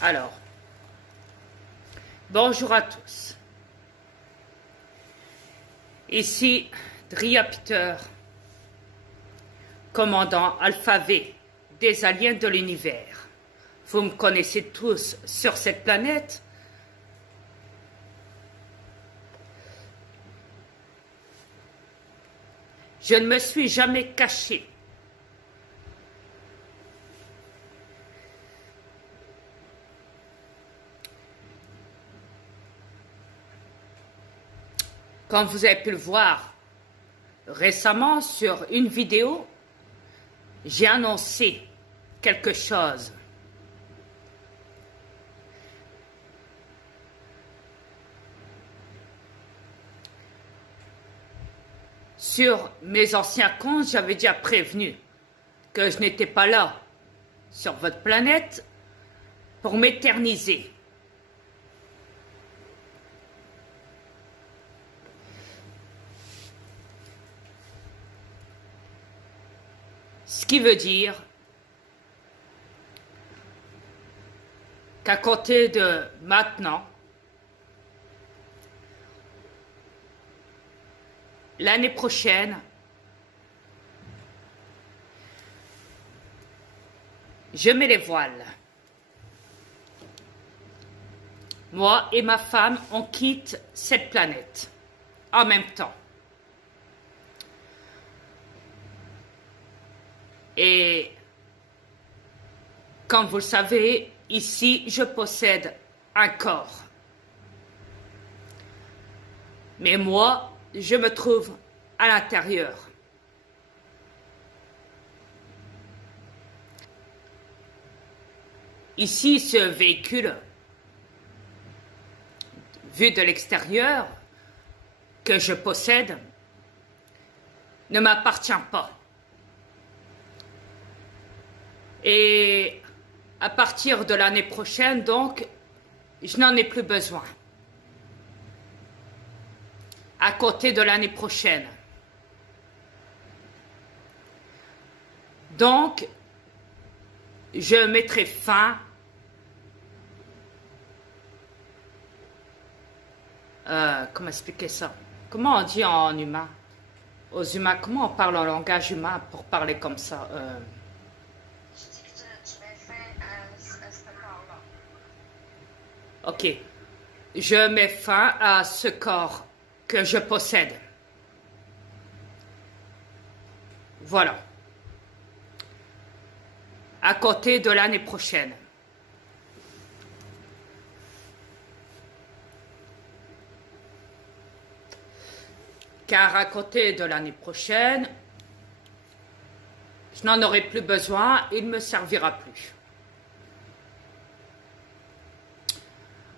Alors, bonjour à tous. Ici Dria Peter, commandant Alpha V des aliens de l'univers. Vous me connaissez tous sur cette planète. Je ne me suis jamais caché. Comme vous avez pu le voir récemment sur une vidéo, j'ai annoncé quelque chose. Sur mes anciens comptes, j'avais déjà prévenu que je n'étais pas là sur votre planète pour m'éterniser. Ce qui veut dire qu'à côté de maintenant, l'année prochaine, je mets les voiles. Moi et ma femme, on quitte cette planète en même temps. Et comme vous le savez, ici, je possède un corps. Mais moi, je me trouve à l'intérieur. Ici, ce véhicule, vu de l'extérieur, que je possède, ne m'appartient pas. Et à partir de l'année prochaine, donc, je n'en ai plus besoin. À côté de l'année prochaine. Donc, je mettrai fin comment expliquer ça? Comment on dit en humain? Aux humains, comment on parle en langage humain pour parler comme ça? Ok. Je mets fin à ce corps que je possède. Voilà. À côté de l'année prochaine. Car à côté de l'année prochaine, je n'en aurai plus besoin, il ne me servira plus.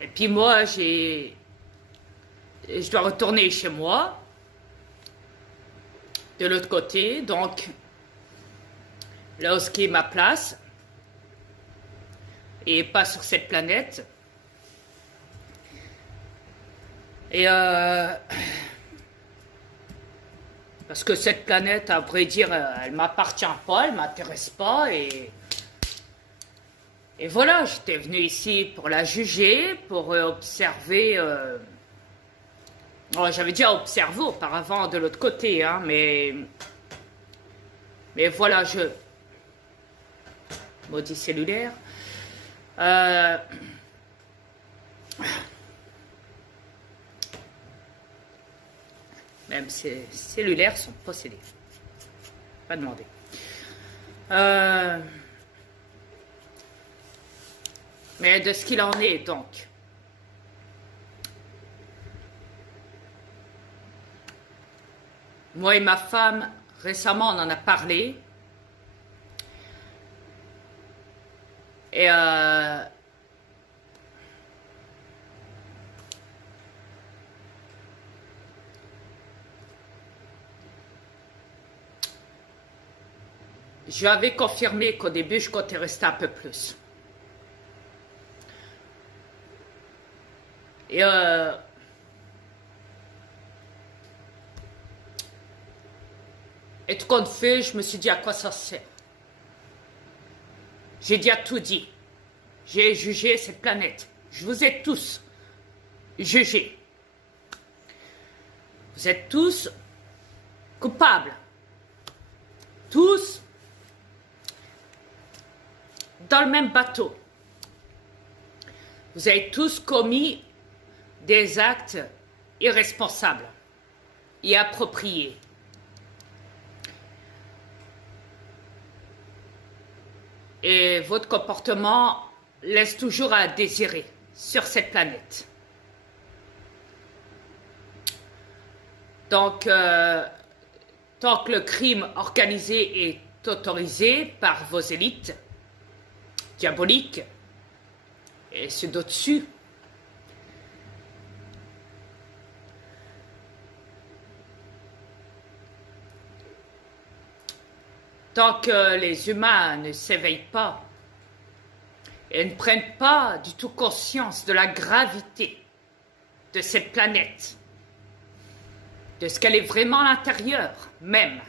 Et puis moi, je dois retourner chez moi, de l'autre côté, donc là où est ma place, et pas sur cette planète. Et parce que cette planète, à vrai dire, elle ne m'appartient pas, elle ne m'intéresse pas, et voilà, j'étais venu ici pour la juger, pour observer. J'avais déjà observé auparavant de l'autre côté, hein, mais voilà, maudit cellulaire. Même ces cellulaires sont possédés. Pas demandé. Mais de ce qu'il en est, donc. Moi et ma femme, récemment, on en a parlé. Et je lui avais confirmé qu'au début, je comptais rester un peu plus. Et tout compte fait, je me suis dit à quoi ça sert. J'ai déjà tout dit. j'ai jugé cette planète. Je vous ai tous jugés. Vous êtes tous coupables. Tous dans le même bateau. Vous avez tous commis des actes irresponsables et appropriés. Et votre comportement laisse toujours à désirer sur cette planète. Donc, tant que le crime organisé est autorisé par vos élites diaboliques et ceux d'au-dessus, tant que les humains ne s'éveillent pas et ne prennent pas du tout conscience de la gravité de cette planète, de ce qu'elle est vraiment à l'intérieur même,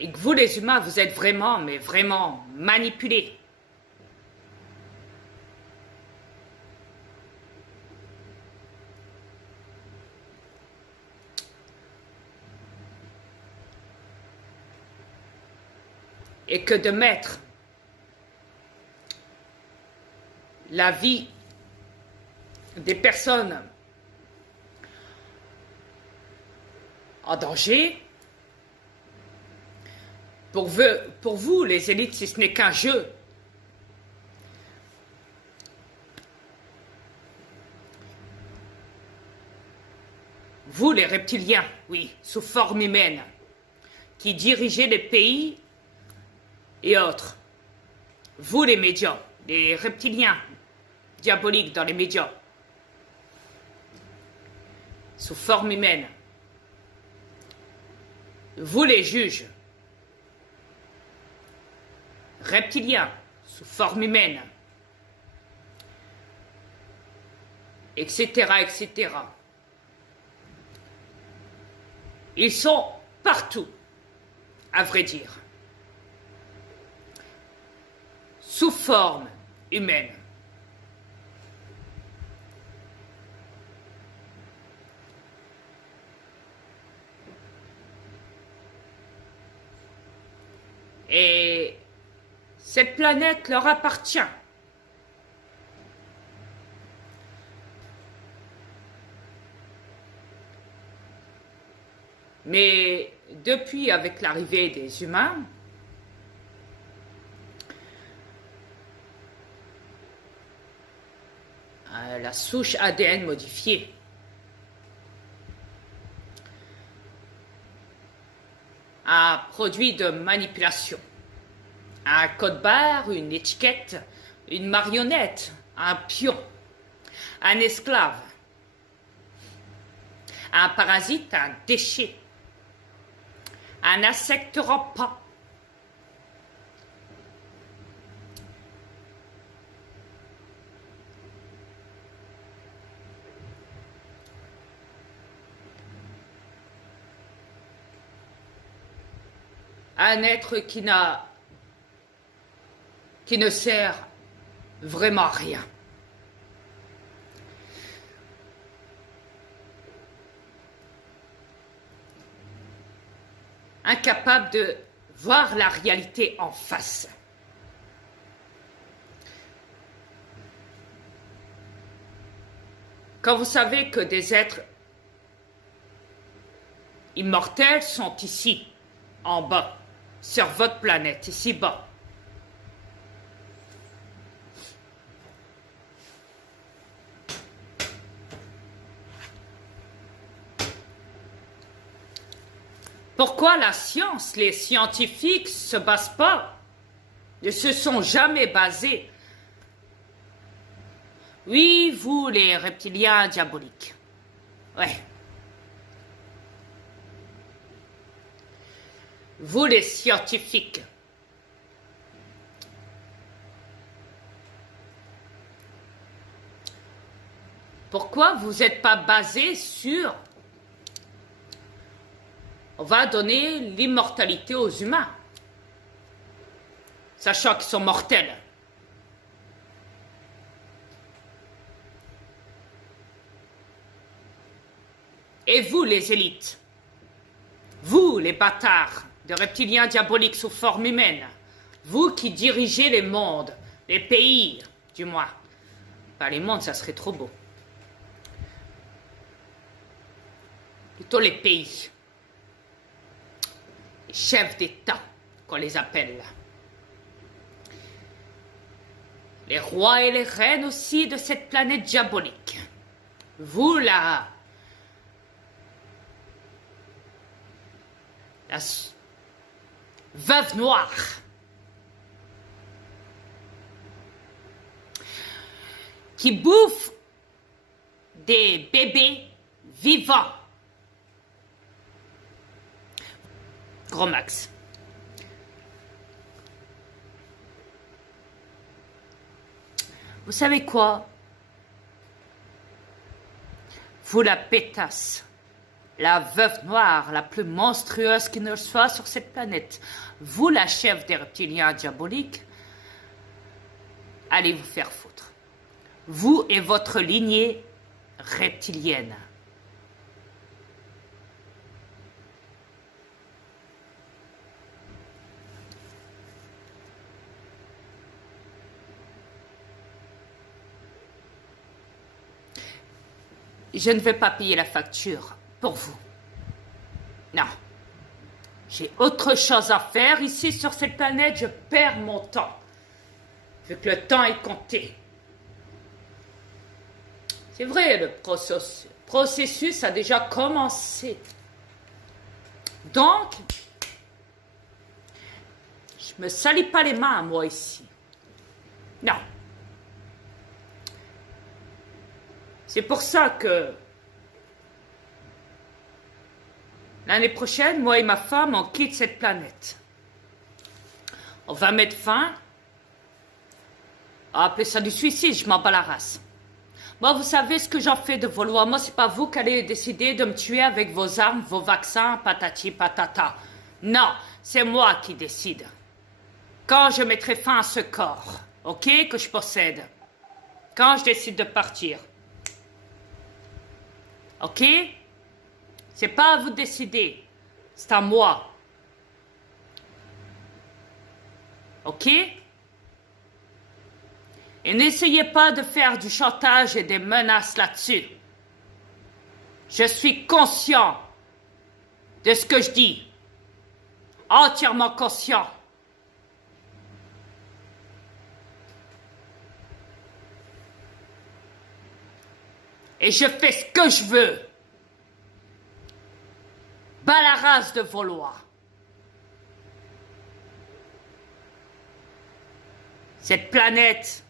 et que vous les humains, vous êtes vraiment, mais vraiment manipulés. Et que de mettre la vie des personnes en danger, pour vous, les élites, si ce n'est qu'un jeu, vous, les reptiliens, oui, sous forme humaine, qui dirigez les pays et autres, vous, les médias, les reptiliens diaboliques dans les médias, sous forme humaine, vous, les juges, reptiliens, sous forme humaine, etc., etc. Ils sont partout, à vrai dire, sous forme humaine. Et cette planète leur appartient. Mais depuis, avec l'arrivée des humains, la souche ADN modifiée un produit de manipulation, un code-barre, une étiquette, une marionnette, un pion, un esclave, un parasite, un déchet, un insecte rampant. Un être qui ne sert vraiment à rien. Incapable de voir la réalité en face. Quand vous savez que des êtres immortels sont ici, en bas, sur votre planète, ici bas. Pourquoi la science, les scientifiques se basent pas, ne se sont jamais basés? Oui, vous, les reptiliens diaboliques. Ouais. Vous, les scientifiques. Pourquoi vous n'êtes pas basés sur on va donner l'immortalité aux humains, sachant qu'ils sont mortels. Et vous, les élites, vous, les bâtards de reptiliens diaboliques sous forme humaine, vous qui dirigez les mondes, les pays, du moins. Pas les mondes, ça serait trop beau. Plutôt les pays. Les chefs d'État, qu'on les appelle. Les rois et les reines aussi de cette planète diabolique. Vous, là, la veuve noire, qui bouffe des bébés vivants. Gros max. Vous savez quoi? Vous, la pétasse, la veuve noire la plus monstrueuse qui ne soit sur cette planète, vous, la chef des reptiliens diaboliques, allez vous faire foutre. Vous et votre lignée reptilienne. Je ne vais pas payer la facture pour vous. Non. J'ai autre chose à faire ici sur cette planète. Je perds mon temps. Vu que le temps est compté. C'est vrai, le processus a déjà commencé. Donc, je me salis pas les mains, moi, ici. Non. C'est pour ça que l'année prochaine, moi et ma femme, on quitte cette planète. On va mettre fin. On va appeler ça du suicide, je m'en bats la race. Moi, vous savez ce que j'en fais de vos lois. Moi, c'est pas vous qui allez décider de me tuer avec vos armes, vos vaccins, patati patata. Non, c'est moi qui décide. Quand je mettrai fin à ce corps, ok, que je possède. Quand je décide de partir. Ok? C'est pas à vous de décider. C'est à moi. Ok? Et n'essayez pas de faire du chantage et des menaces là-dessus. Je suis conscient de ce que je dis. Entièrement conscient. Et je fais ce que je veux. Bas la race de vos lois. Cette planète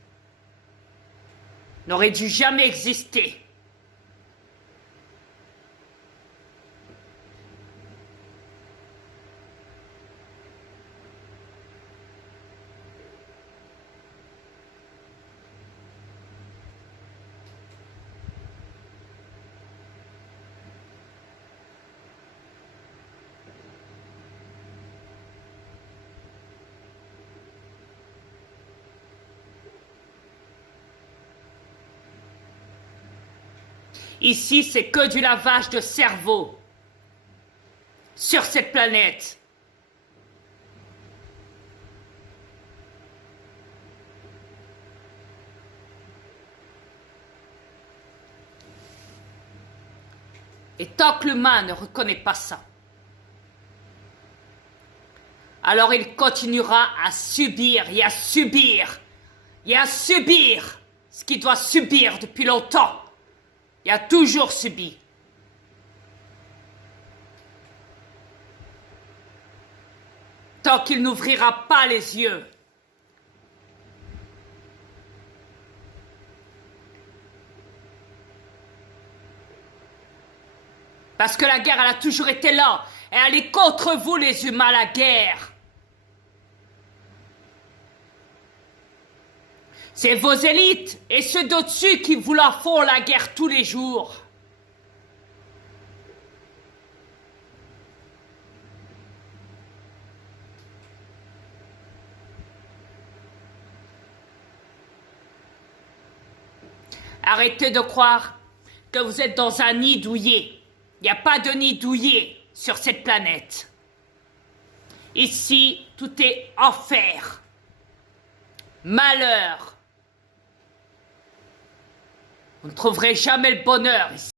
n'aurait dû jamais exister. Ici, c'est que du lavage de cerveau. Sur cette planète. Et tant que l'humain ne reconnaît pas ça, alors il continuera à subir et à subir et à subir ce qu'il doit subir depuis longtemps. Il a toujours subi. Tant qu'il n'ouvrira pas les yeux. Parce que la guerre, elle a toujours été là. Et elle est contre vous, les humains, la guerre. C'est vos élites et ceux d'au-dessus qui vous la font la guerre tous les jours. Arrêtez de croire que vous êtes dans un nid douillet. Il n'y a pas de nid douillet sur cette planète. Ici, tout est enfer, malheur. Vous ne trouverez jamais le bonheur ici.